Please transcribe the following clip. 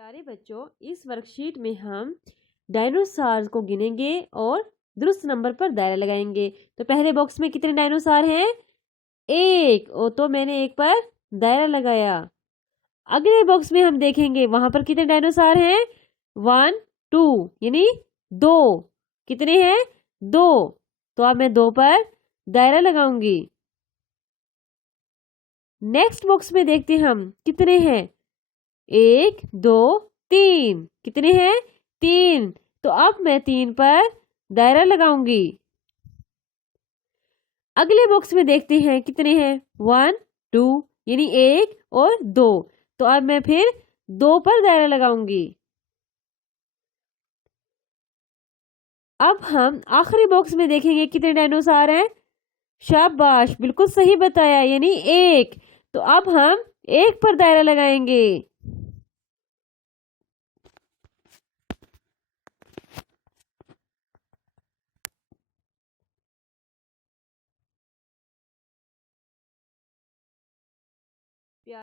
प्यारे बच्चों, इस वर्कशीट में हम डायनोसॉर को गिनेंगे और दुरुस्त नंबर पर दायरा लगाएंगे। तो पहले बॉक्स में कितने डायनोसॉर हैं? एक। तो मैंने एक पर दायरा लगाया। अगले बॉक्स में हम देखेंगे वहां पर कितने डायनोसॉर हैं? 1 2 यानी 2। कितने हैं? 2। तो अब मैं 2 पर दायरा लगाऊंगी। नेक्स्ट बॉक्स में देखते हैं हम कितने हैं। 1 2 3। कितने हैं? 3। तो अब मैं 3 पर दायरा लगाऊंगी। अगले बॉक्स में देखते हैं कितने हैं। 1 2 यानी 1 और 2। तो अब मैं फिर 2 पर दायरा लगाऊंगी। अब हम आखिरी बॉक्स में देखेंगे कितने डायनोसॉर हैं। शाबाश, बिल्कुल सही बताया, यानी 1। तो अब हम 1 पर दायरा लगाएंगे।